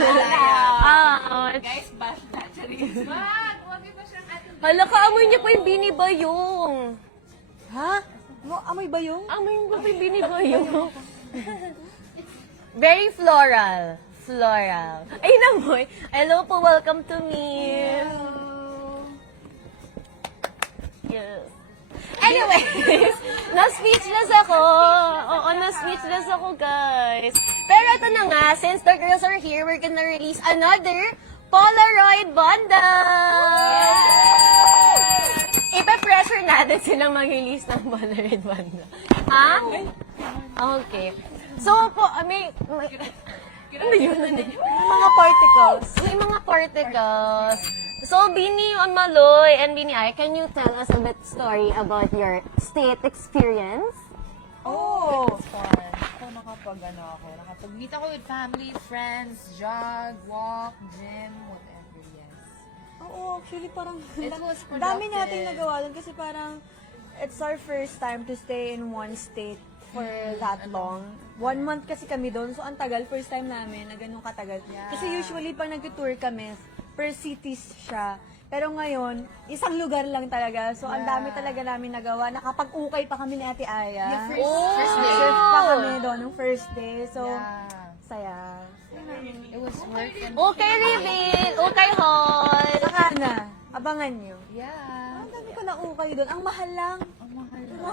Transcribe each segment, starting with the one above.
Ouch. Guys, bash na. Charis. Huwag ito siyang ating... Hala, kaamoy niya po yung binibayong. Ha? Amoy ba yung? Amoy niya po yung binibayong. Very floral. Floral. Ay, namoy. Hello po, welcome to me. Yes. Anyways, na-speechless ako. Oo, na-speechless ako, guys. Pero ito na nga, since the girls are here, we're gonna release another Polaroid bundle! Ipa-pressure natin silang mag-release ng Polaroid bundle. Ha? Okay. So po, ano yun? Mga particles. May mga particles. So, Bini Maloy and Bini Ai, can you tell us a bit story about your state experience? Oh! Ako nakapag-meet ako with family, friends, jog, walk, gym, whatever, yes. Oo, actually parang It was dami productive. nating nagawa dun kasi parang it's our first time to stay in one state for that long. 1 month kasi kami doon, so ang tagal, first time namin na ganun katagal. Kasi usually pag nag-tour kami, per cities siya. Pero ngayon, isang lugar lang talaga. So, ang dami talaga namin nagawa. Nakapag-ukay pa kami ni Ate Aya. First day. Surf pa kami doon nung first day. So, saya. It was work and... Okay, reveal! Okay, Hall! Saka na, abangan nyo. Yeah. Ang dami ko na ukay doon. Ang mahal lang.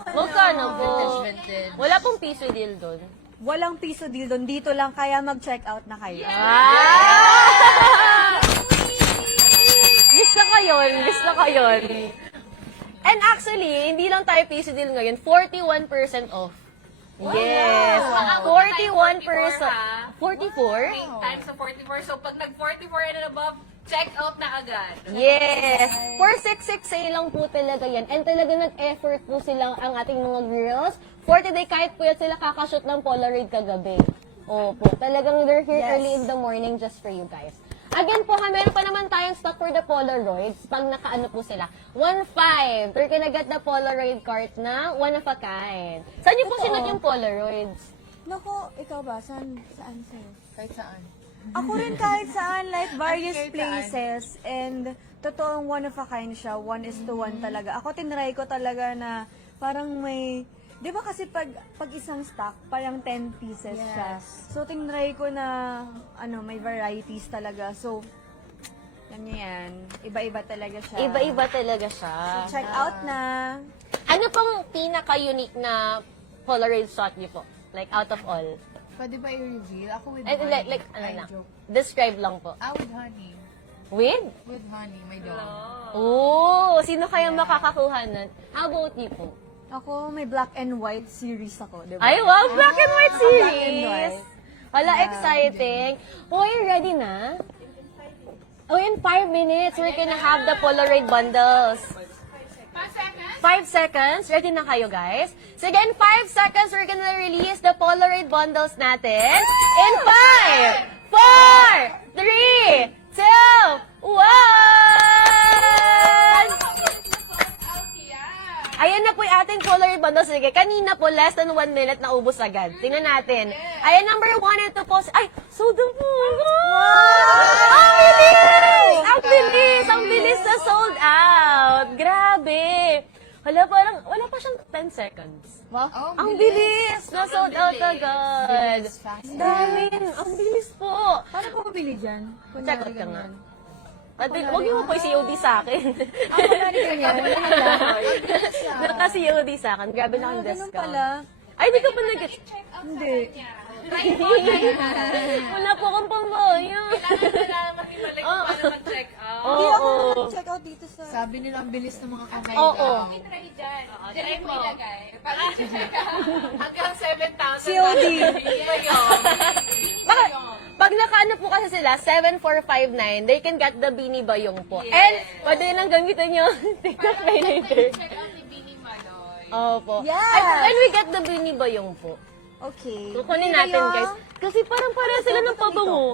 Magkano po? Vintage. Wala pong piso deal doon. Walang piso deal doon. Dito lang, kaya mag-check out na kayo. Lista ka yun. Lista ka yun. And actually, hindi lang tayo piso deal ngayon. 41% off. Yes. 41%. 44? Times sa 44. So, pag nag-44 and above, check out na agad. Yes. 466 sale lang po talaga yan. And talaga nag-effort po silang ang ating mga girls. For today, kahit po yan sila kakashoot ng Polaroid kagabi. Opo. Talagang they're here early in the morning just for you guys. Again po ha, meron pa naman tayong stock for the Polaroids. Pag nakaano po sila, 1.5. You're gonna get the Polaroid cart na one of a kind. Saan niyo po sinot yung Polaroids? Nako, ikaw ba? Saan sa'yo? Kahit saan. Ako rin kahit saan, like various Kahit saan. places. And totoong one of a kind siya. 1:1 talaga. Ako tinry ko talaga na parang may... Di ba kasi pag isang stock, parang 10 pieces siya. So, tinry ko na, may varieties talaga. So, alam niyo yan, iba-iba talaga siya. Iba-iba talaga siya. So, check out na. Ano pong pinaka-unique na Polaroid shot niyo po? Like, out of all? Pwede ba i-reveal? Ako with Ano honey. lang? Joke. Describe lang po. With honey. With? With honey, my dog. Oh, sino kaya makakakuha nun? How about you po? Ako, may black and white series ako, di ba? Ay, wow! Black and white Black and series! white. Hala, exciting. Hoy, ready na? Oh, in 5 minutes, we're gonna have the Polaroid bundles. 5 seconds? Ready na kayo, guys? So again, 5 seconds, we're gonna release the Polaroid bundles natin. In 5, 4, 3, 2, 1! Ayan na po yung ating Polaroid bundles. Sige, kanina po, less than 1 minute na ubos agad. Tingnan natin. Ayan, number 1 ito po. Ay, sold po. Wow! Ang bilis! Ang bilis! Ang bilis na sold out. Grabe. Wala pa siyang 10 seconds. Wow. Oh, Ang bilis! Na sold out agad. Bilis, fast. Dami. Ang bilis po. Paano ko pabili dyan? Check out ka nga. At huwag niyo po i-COD sa akin. Ako na rin ganyan. Wala na lang. Naka-COD sa akin. Grabe na ang Ganun discount. pala. Ay, di ka pa nag- Hindi. Wala po akong pambayad. Oo. Hindi ako check out dito sa... Sabi nila ang bilis ng mga kamay Oo. daw. Try mo ilagay. Para check out. Hanggang 7,000. COD. Pag nakaano po kasi sila, 7459, they can get the Bini Bayong po. And, pwede lang gamitin yung TikTok Pay Later. Check out ni Bini Maloy. Opo. Yes! Ay, when we get the Bini Bayong po. Okay. Kukunin natin, guys. Kasi parang pareha sila ng pabango.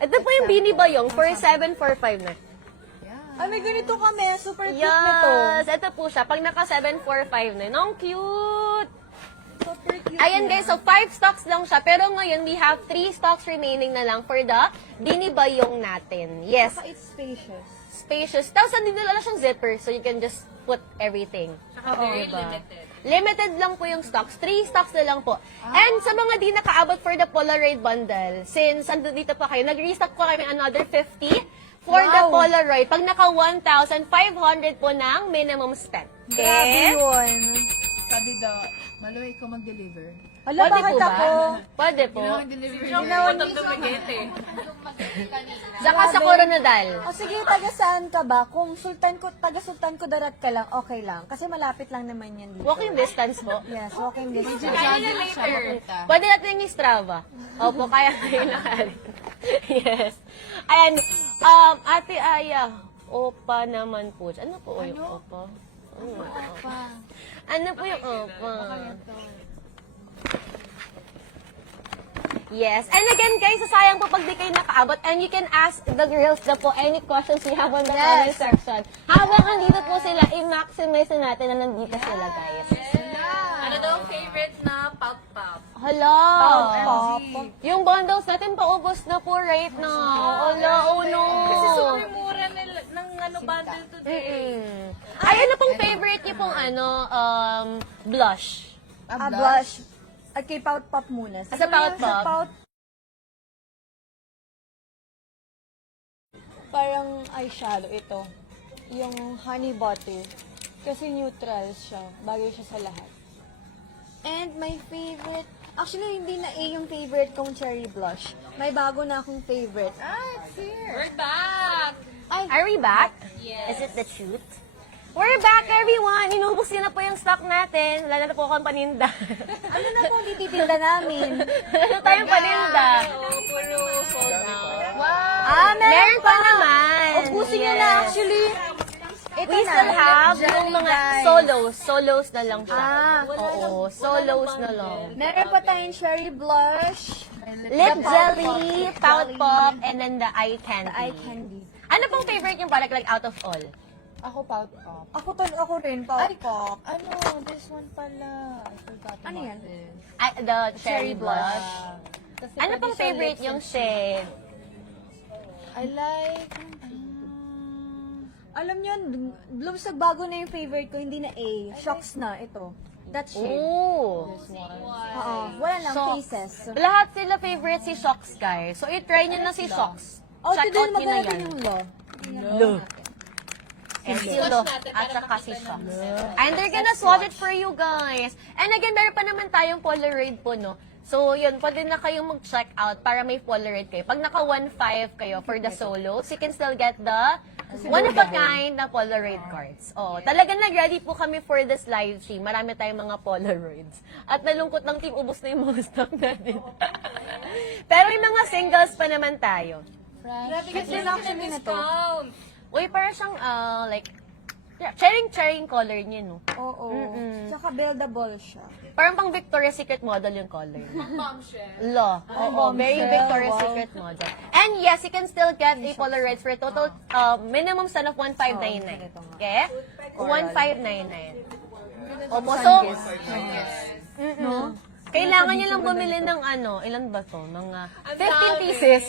Ito po yung Bini Bayong for 7459. Ay, may ganito kami. Super cute nito. Yes! Ito po siya. Pag naka 7459, ang cute! So, Super cute Ayan niya. guys, so 5 stocks lang siya. Pero ngayon, we have 3 stocks remaining na lang for the Dinibayong natin. Yes, Saka it's spacious. spacious. Tapos andito lang siyang zipper, so you can just put everything. Saka very limited. Limited lang po yung stocks. 3 stocks na lang po. And sa mga di nakaabot for the Polaroid bundle, since dito pa kayo, nag-restock po kami another 50 for the Wow. Polaroid. Pag naka 1,500 po ng minimum spend. Grabe yun. Sabi daw, maluway ko mag-deliver. Hala, Pwede bakit po ba? ako? Pwede po. Deliver Saka sa Coronadal. O sige, taga saan ka ba? Kung taga Sultan Kudarat ka lang, okay lang. Kasi malapit lang naman yan dito. Walking distance po. Yes, walking distance. Pwede natin yung Strava. Opo, kaya kayo na Yes. Ayan, Ate Aya, opa naman po. Ano po yung opa? Ano po yung opa? Yes. And again, guys, sayang po pag di kayo nakaabot. And you can ask the girls na po any questions you have on the comment section. Habang andito po sila, i-maximize na natin na nandito sila, guys. Ano daw ang favorite na pop-pop? Hala! Pop. Yung bundles natin paubos na po right now. Hala, oh no! Kasi super mura ng bundle today. Ay, ano pong favorite niyo pong blush? Blush. At kay Pout Pop muna. Sa Pout Pop. Sa Pout parang eyeshadow ito. Yung honey butter. Kasi neutral siya. Bagay siya sa lahat. And my favorite, actually hindi na A yung favorite kong cherry blush. May bago na akong favorite. It's here. We're back! Are we back? Yes. Is it the truth? We're back, everyone! Inubos na po yung stock natin. Wala na po akong paninda. Ano na pong tititinda namin? Ano tayong paninda? Puro sold out. Wow! Meron pa naman. Ubusin nyo na actually. Ito We na. still have Jelly yung mga guys. solos na lang siya. Oo, solos na lang. Meron pa tayong cherry blush. Lip jelly, Pout Pop, and then the eye candy. Eye candy. Ano pong favorite yung product like out of all? Ako pop-pop. Ako rin, Pout Pop. Ano? This one pala. I forgot Ano about yan? this. The cherry blush. Kasi Ano pwede pong sa favorite lips yung and- shade? I like... Alam niyo, Blooms nagbago na yung favorite ko, hindi na A. Shocks na, ito. That shade. Ooh. Oo. Wala lang, Shocks. faces. Lahat sila favorite si Shocks, guys. So, i-try nyo na si Shocks. Oh, Check ito out din, nyo na maganda yan. din yung lo. Lo. And si Lo. At saka si Shocks. And they're gonna swatch it for you guys. And again, meron pa naman tayong Polaroid po, no? So, yun, pwede na kayong mag-check out para may Polaroid kayo. Pag naka 1.5 kayo for the solos, you can still get the one-of-a-kind na Polaroid cards. Oh, talagang nag-ready po kami for this live stream. Marami tayong mga Polaroids. At nalungkot ng team, ubos na yung mga stock natin. Pero yung mga singles pa naman tayo. Grabe kasi actually na to. Uy, parang siyang, like, cherry color niya, no? Oo. Tsaka buildable siya. Parang pang Victoria's Secret model yung color. Bombshell. Lo. Oo, very bombshell. Victoria's Wow. Secret model. And yes, you can still get a Polaroid for a total minimum sum of 1,599. Okay? 1,599. Opo, so, No? kailangan nyo lang bumili ng ilan ba to? Mga 15 pieces.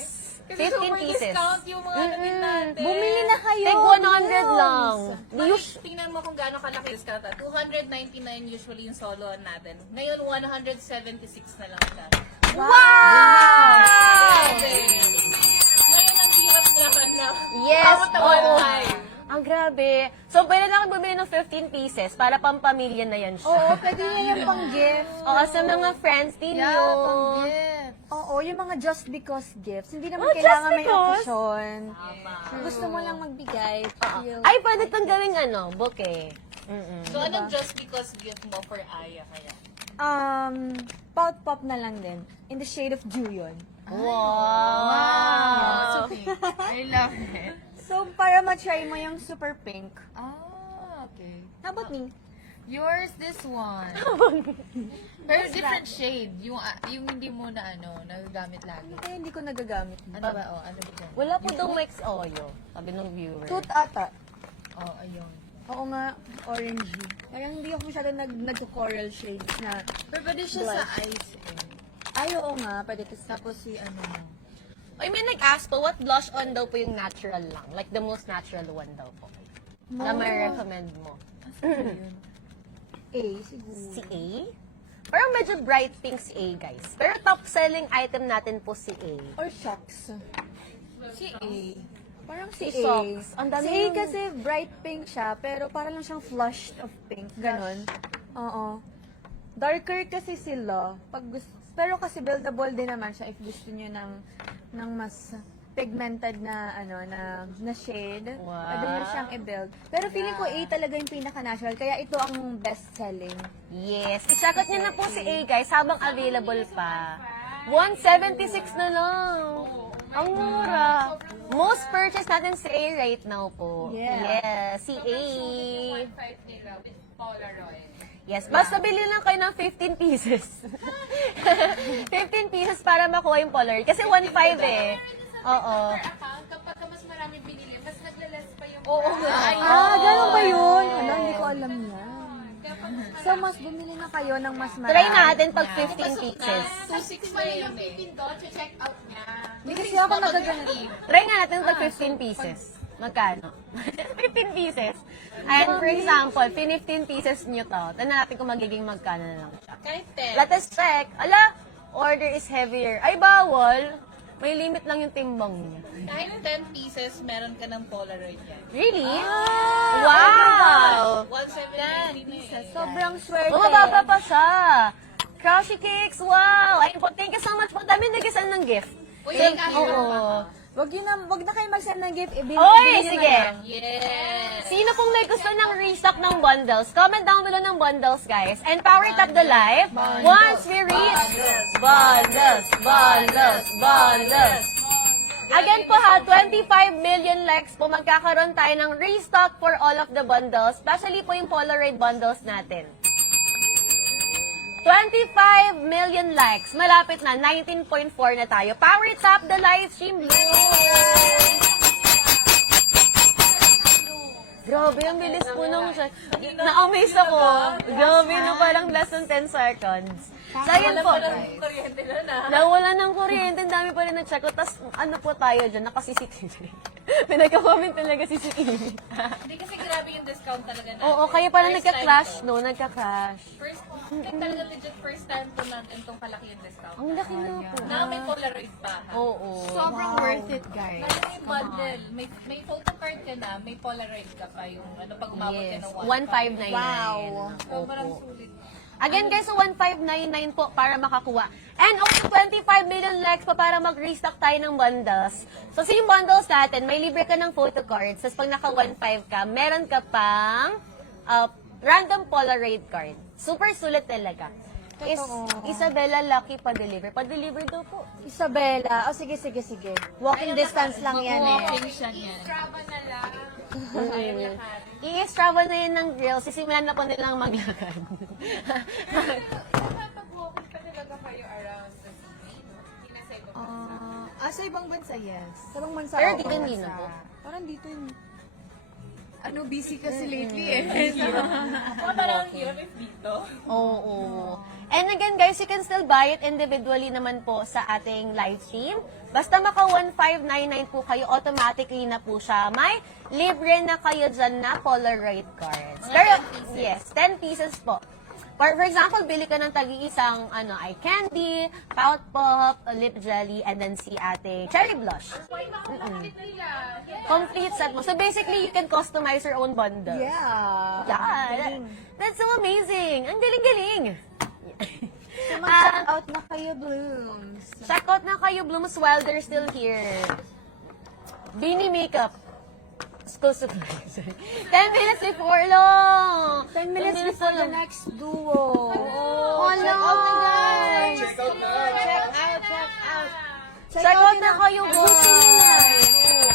Kasi 15 super pieces. discount yung mga natin natin. Bumili na kayo. Tig 100 lang. Tingnan mo kung gaano kalaki discount. 299 usually yung solo natin. Ngayon, 176 na lang siya. Wow! Ngayon, ang hirap na. Yes! Bawat na Oo. 1.5. Ang grabe. So, pwede na kayo bumili ng 15 pieces para pampamilya na yan siya. Oo, pwede yan yung pang gift. Oo, sa mga friends ninyo. Oo, yung mga just because gifts. Hindi naman Oh, kailangan just may because? okasyon. Gusto mo lang magbigay. Feel. Ay, pwede itong gawing bouquet. So, anong just because gift mo for Aya kaya? Pout Pop na lang din. In the shade of Juyon. Wow! I love it. So, para ma-try mo yung super pink. Okay. How about me? Yours, this one. Pero different shade. Yung hindi mo na nagagamit lagi. Eh, hindi ko nagagamit. Ano ba? Ano ba dyan? Wala po daw Wax Oyo, sabi ng viewer. Tooth ata. Oh, ayun. Oo nga, orangey. Parang hindi ako masyado nag-coral shades na. Pero pwede siya sa eyes Ay, oo nga, pwede to sa. Tapos si ano. I mean, nag-ask po, what blush on daw po yung natural lang? Like, the most natural one daw po. Na may recommend mo? A, siguro. Si A? Parang medyo bright pink si A, guys. Pero top selling item natin po si A. Or shocks. Si A. Parang si Si A. socks. Ang dami Si A yung- kasi bright pink siya, pero parang lang siyang flushed of pink. Ganon. Oo. Darker kasi sila. Pero kasi buildable din naman siya if gusto niyo ng mas pigmented na na shade. Wow. Pwede niyo siyang i-build. Pero feeling ko A talaga yung pinaka-natural. Kaya ito ang best-selling. Yes. Isakot niyo na po si A, guys, habang available pa. 176 na lang. Ang mura. Most purchase natin si A right now po. Yeah. Yes, si A. 5 nila with Polaroid. Yes, basta bili lang kayo ng 15 pieces. 15 pieces para makuha yung Polaroid. Kasi 1.5 eh. Oo. Per account, kapag ka mas marami binili, mas naglalas pa yung Oo nga. Ganun ba yun? Ano, hindi ko alam yan. So, mas bumili na kayo ng mas marami. Try natin pag 15 pieces. 2.6 na yun eh. Check out niya. Hindi kasi ako nagaganito. Try nga natin pag 15 pieces. Magkano? 15 pieces. And for example, 15 pieces nyo to. Tignan natin kung magiging magkano na lang siya. Kahit 10. Let us check. Ala, order is heavier. Ay, bawal. May limit lang yung timbang niya. Kahit 10 pieces, meron ka ng Polaroid yan. Really? Wow! 170 pieces. Sobrang swerte. Bumababa pa siya. Crushy Cakes, wow! Ay, thank you so much po. Dami nag-isang ng gift. Uy, yung Oo. Wag na kayo mag-send ng gift. Oy, Ibili sige. na lang. Yes! Sino pong may gusto ng restock ng bundles? Comment down below ng bundles, guys. And power it up the live. Once we reach bundles. Again po ha, 25 million likes po magkakaroon tayo ng restock for all of the bundles. Especially po yung Polaroid bundles natin. 25 million likes. Malapit na. 19.4 na tayo. Power it up the live stream. Grabe, ang bilis po nung siya. Na-amaze ako. Grabe, no, parang less than 10 seconds. So, ayun po. Nawala ng kuryente. Ang dami pa rin na-check ko. Tapos, ano po tayo dyan? Naka-CCTV. May nagka-comment talaga CCTV. Hindi kasi grabe yung discount talaga natin. Oo, kaya parang First nagka-crash, time no? Nagka-crash. talaga legit first time po natin itong kalaki yung discount. Ang laki na po. Na may Polaroid pa. ha? Oo. Sobrang worth it, guys. Lalo yung bundle. May photo card ka na, may Polaroid ka pa yung ano pag umabot ka Yes. ng 1599. Wow. Sobrang Opo. sulit. Again guys, so 1599 po para makakuha. And also 25 million likes pa para mag-restock tayo ng bundles. So sa yung bundles natin, may libre ka ng photo cards. Tapos pag naka 15 ka, meron ka pang random Polaroid card. Super sulit talaga. Isabella Lucky pa-deliver. Pa-deliver daw po. Isabella. Oh, sige. Walking distance lang yan eh. Walking siya niyan. Strava na lang. I-Strava na yun ng girls. Sisimulan na po nilang maglakad. Nakapag-walking pa talaga kayo around the city. Hindi na sa ibang bansa. Sa ibang bansa, yes. Sarang bansa. Pero ako. dito hindi na po. Parang dito yun. Ano, busy kasi lately eh. Parang hirap if dito. Oo. And again guys, you can still buy it individually naman po sa ating live stream. Basta maka 1599 po kayo, automatically na po siya. May libre na kayo dyan na Polaroid cards. Pero, yes, 10 pieces po. For example, bili ka ng tagi-isang eye candy, pout pop, lip jelly, and then si ate cherry blush. Complete set mo. So basically, you can customize your own bundle. Yeah. Yeah. That's so amazing. Ang galing-galing. So, mag-check out na kayo, Blooms. Check out na kayo, Blooms, while they're still here. Beanie Makeup. Exclusive. 10 minutes before long. 10 minutes before the next duo. Oh, Check out na, guys. Check out na! Check out na kayo, guys.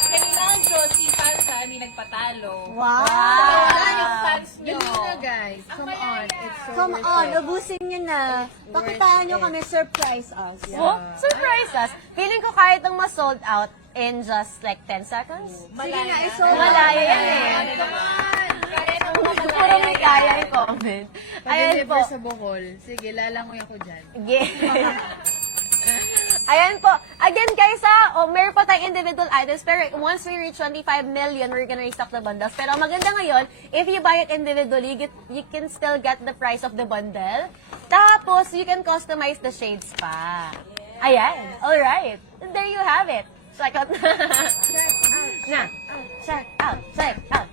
Kailangan Josie, fans ha, hindi nagpatalo. Wow. Kailangan yung fans nyo. Dali na, guys. Come on. It's so Come worth on, it. ubusin nyo na. Pakitaan nyo kami, surprise us. Oh, surprise us. Feeling ko kahit ang ma-sold out in just like 10 seconds. Sige na, isold out Malayo na yan eh. Come on! Kaya Puro may kaya yung comment. Ayan po. Pag-deliver sa Bohol. Sige, lalangoy ako dyan. Yeah. Ayan po. Again, guys, meron pa tayong individual items. Pero once we reach 25 million, we're gonna restock the bundles. Pero ang maganda ngayon, if you buy it individually, you can still get the price of the bundle. Tapos, you can customize the shades pa. Ayan. Alright. And there you have it. Check out na. Check out. Check out. Check out.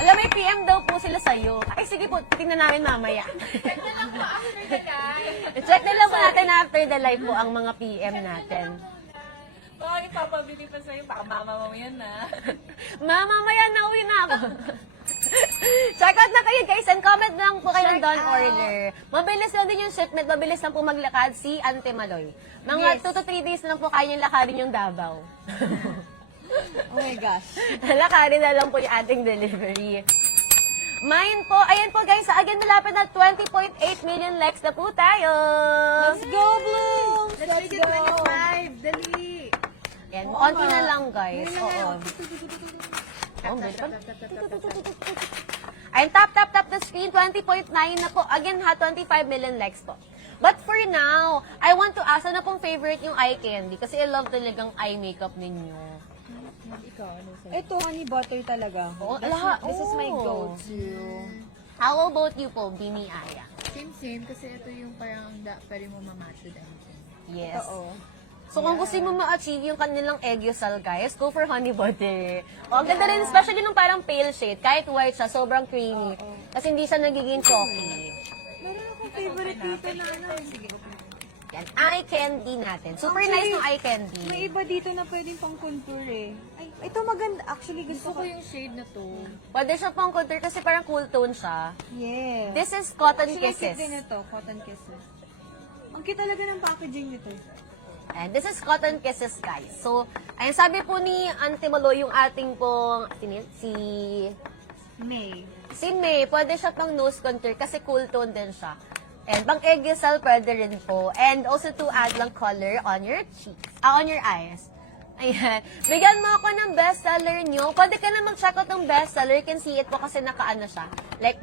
Alam, may PM daw po sila sa'yo. Ay, sige po, tingnan namin mamaya. Check na lang po natin after the live po ang mga PM natin. Baka ipapabili pa sa'yo, baka mama mo yan na. Mama, mamaya na uwi na ako. Check out na kayo guys and comment lang po kayo ng done order. Mabilis lang din yung shipment, mabilis lang po maglakad si Ante Maloy. Mga 2 to 3 days na lang po kaya niyang lakadin yung Davao. Oh my gosh. Lakarin na lang po yung ating delivery. Mine po, ayan po guys, again malapit na 20.8 million likes na po tayo. Let's go, Blooms! Let's make it 25. Dali. Yan, konti na lang guys. Oo. Oh, ayun, tap the screen, 20.9 na po. Again ha, 25 million likes po. But for now, I want to ask, ano pong favorite yung eye candy? Kasi I love talagang eye makeup ninyo. Ikaw, ano sa'yo? Ito, honey butter talaga. Oo, This is my oo. go-to. How about you po, Bini Aya? Same, kasi ito yung parang pwede mo ma-match with anything. Yes. Oo. So kung gusto mo ma-achieve yung kanilang Eggusal, guys, go for honey butter. O, ang ganda rin, especially nung parang pale shade. Kahit white siya, sobrang creamy. Kasi hindi siya nagiging chalky. Meron akong favorite dito na ano. Yan, eye candy natin. Super nice ng eye candy. May iba dito na pwedeng pang contour eh. Ay, ito maganda. Actually, Gusto gusto ko ko. yung shade na to. Pwede siya pang contour kasi parang cool tone siya. Yeah. This is Cotton Actually, Kisses. cute din ito. Cotton Kisses. Ang cute talaga ng packaging nito. And this is Cotton Kisses, guys. So, ayun, sabi po ni Auntie Malo, yung ating pong, May. si May, pwede siya pang nose contour kasi cool tone din siya. And pang Eggusal, pwede rin po. And also to add lang color on your cheeks, on your eyes. Ayan. Bigyan mo ako ng bestseller nyo. Pwede ka na mag-check out ng bestseller. You can see it po kasi nakaano siya. Like,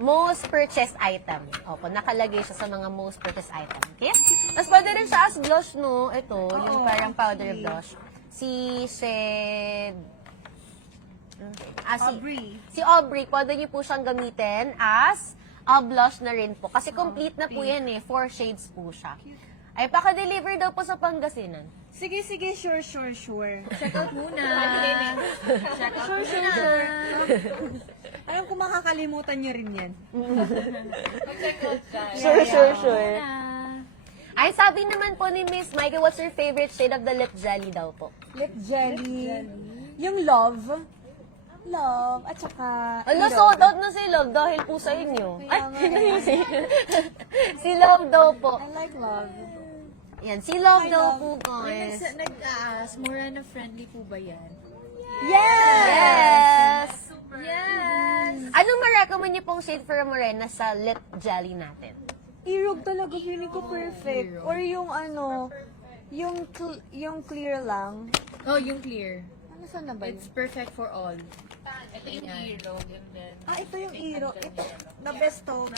most purchased item. Opo, nakalagay siya sa mga most purchased item. Okay? Tapos pwede rin siya as blush, no? Ito, yung parang powder blush. Si Shed... Aubrey. Si Aubrey, pwede niyo po siyang gamitin as a blush na rin po. Kasi complete na po yan eh. 4 shades po siya. Ay, paka-deliver daw po sa Pangasinan. Sige, sure. Check out muna. Check out Sure. Alam ko makakalimutan niyo rin yan. Sure. Ay, sabi naman po ni Miss Mikey, what's your favorite shade of the lip jelly daw po? Lip jelly. Yung love. Love. At saka... Ano, sold out na si Love dahil po sa inyo. Ay, hindi yung si Love daw po. I like love. Yan, si Love daw Love. po, guys. Nag-aas, Morena friendly po ba yan? Yes! Yes! Anong ma-recommend niyo pong shade for Morena sa lip jelly natin? Irog talaga, feeling ko perfect. Or yung ano, yung clear lang. Oh, yung clear. Ano saan na ba yun? It's perfect for all. Ito yung hero, yun din. Ito yung irog. Ito, the best to.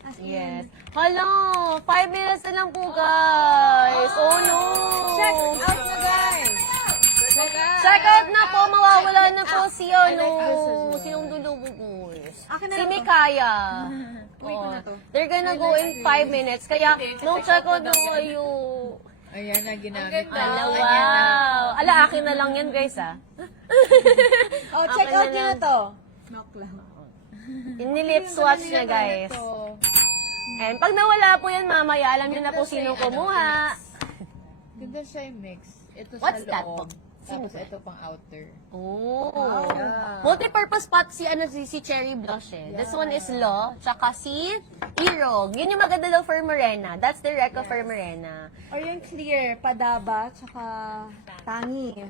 As in, Yes. Hello! 5 minutes na lang po, guys! Oh, no! Check out na, guys! Check out na po! Mawawala na po si, sinong dulubo, boys? Akin na Si lang to. Mikaya. Wait ko na to. They're gonna go in 5 minutes. Kaya, no check out na kayo. Ayan na, ginamit na. Wow! Ala, akin na lang yan, guys, ah. Oh, check Akin out na nyo na lang. to. Knock lang. Inilip swatch niya, guys. Ito. And pag nawala po yan mamaya, alam niyo na po sino kumuha. Ganda siya yung mix. Ito What's sa that loob. po? Tapos ito pang outer. Oh. Yeah. Multi-purpose pot si Cherry Blush eh. This one is Law, tsaka si Irog. Yun yung maganda daw for Morena. That's the reco for Morena. Or yung clear, padaba, tsaka tangi.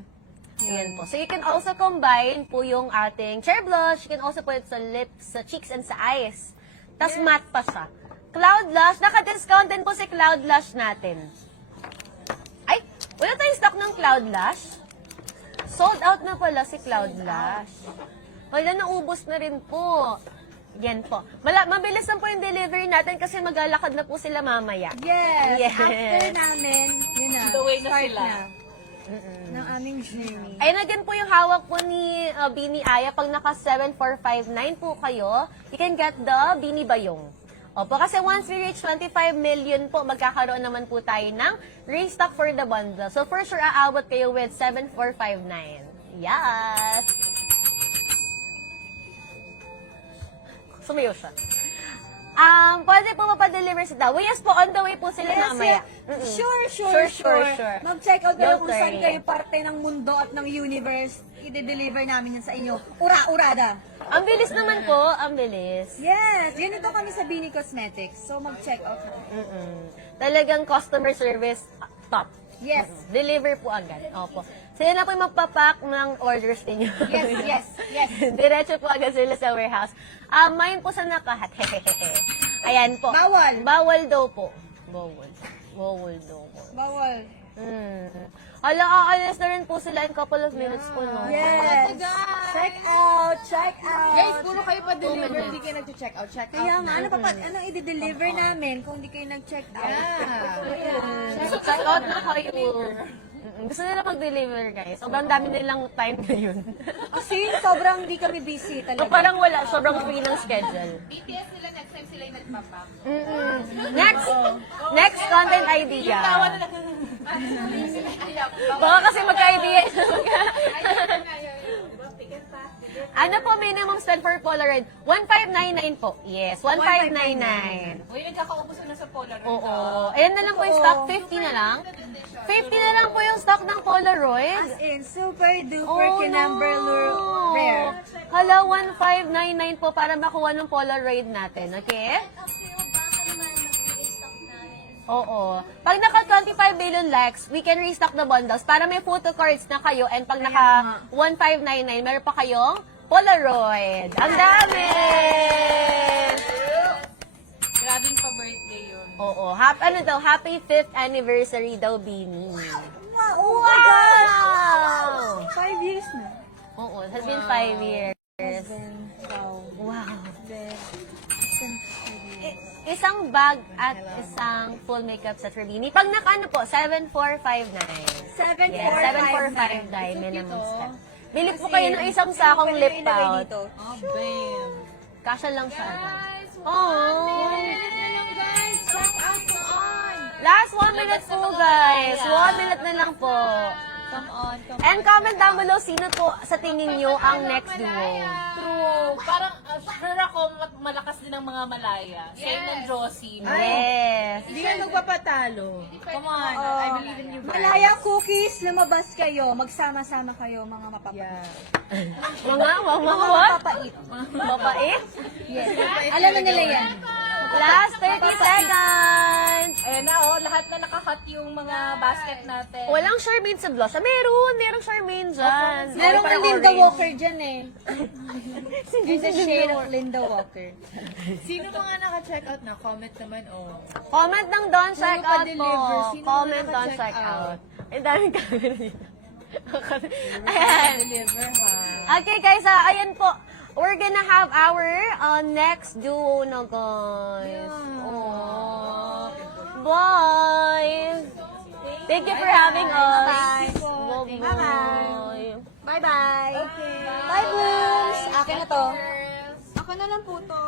Ayan po. So you can also combine po yung ating Cherry Blush. You can also put it sa lips, sa cheeks, and sa eyes. Tapos matte pa siya. Cloud Blush. Naka-discount din po si Cloud Blush natin. Ay, wala tayong stock ng Cloud Blush. Sold out na pala si Cloud Blush. Wala, naubos na rin po. Yan po. Mabilis lang po yung delivery natin kasi maglalakad na po sila mamaya. Yes. Yes. After namin, yun na. The way na start sila. ng aming journey. Ayun na din po yung hawak po ni Bini Aya. Pag naka 7459 po kayo, you can get the Bini Bayong. Opo, kasi once we reach 25 million po, magkakaroon naman po tayo ng restock for the bundle. So for sure, aawat kayo with 7459. Yes! Sumayo siya. Pwede po mapadeliver si Dawo. Yes po, on the way po sila mamaya. Mm-mm. Sure. Sure. Mag-check out kayo Don't kung saan worry. kayo parte ng mundo at ng universe. I-deliver namin yan sa inyo. Urada. Ang bilis naman po, ang bilis. Yes, ganito kami sa Bini Cosmetics. So mag-check out na. Talagang customer service top. Yes. Deliver po agad. Opo. Sila na po yung magpapack ng orders ninyo. Yes. Diretso po agad sila sa warehouse. Mayon po sa nakahat. Ayan po. Bawal. Bawal daw po. Bawal daw po. Bawal. Hala, aalis na rin po sila in couple of minutes po, no? Yes. Check out. Guys, puro kayo pa deliver, hindi kayo nag-check out. Check out. Kaya nga, ano i-deliver namin kung hindi kayo nag-check out? Yeah. Check out na kayo. Gusto nila mag-deliver, guys. Sobrang dami nilang time ngayon. Kasi sobrang hindi kami busy So, talaga. parang wala, sobrang free ng schedule. BTS nila, next time sila yung nagpapak. Next content idea. Baka kasi magka-idea. Ano po minimum spend for Polaroid? 1599 po. Yes, 1599. Uy, nagkakaubos na sa Polaroid. Oo. Ayan na lang po yung stock. 50 na lang. 50 na lang po yung stock ng Polaroid. As in, super duper kinumber rare. Hala, 1599 po para makuha ng Polaroid natin. Okay? Oo. Pag naka 25 billion likes, we can restock the bundles para may photo cards na kayo and pag naka 1599, meron pa kayong Polaroid. Ang dami! Grabing pa-birthday yun. Oo. Ano daw? Happy 5th anniversary daw, Bini. Oh my Wow! 5 years na. Oo. It has been 5 years. Wow. Wow. Then, Isang bag at isang full makeup set for Bini. Pag naka ano po, 7459. 7459. 7459 minimum step. Bili po kayo ng isang sakong lip pout. Oh, bam. Kasha lang siya. Guys, Oh. guys, check out po on. Last 1 minute po, guys. 1 minute na lang po. Come on. And comment down below sino po sa tingin nyo ang next duo. True. Parang, sure ako, malakas din ang mga Malaya. Same ng Josie. Yes. Hindi ka magpapatalo. Come on. I believe in you guys. Malaya cookies, lumabas kayo. Magsama-sama kayo, mga mapapait. Mga Mapapait. Mapait? Yes. Alam na nila yan. Last 30 seconds. Ayan na, lahat na nakakat yung mga basket natin. Walang Charmaine sa blush. Merong Charmaine dyan. Meron Parang kang Linda orange. Walker dyan eh. In the shade of Linda Walker. Sino mga naka-check out na? Comment naman, oh. Comment ng Don't Check Sino Out pa-deliver? po. Sino Comment mga Don't naka-check Check out? Out. Ang daming camera dito. Ayan. Deliver, ha? Okay guys, ayan po. We're gonna have our next duo na guys. Oh. Bye. Thank you for having us. Bye. Bye. Bye-bye. Bye, Blooms. Akin na to. Ako na lang po to.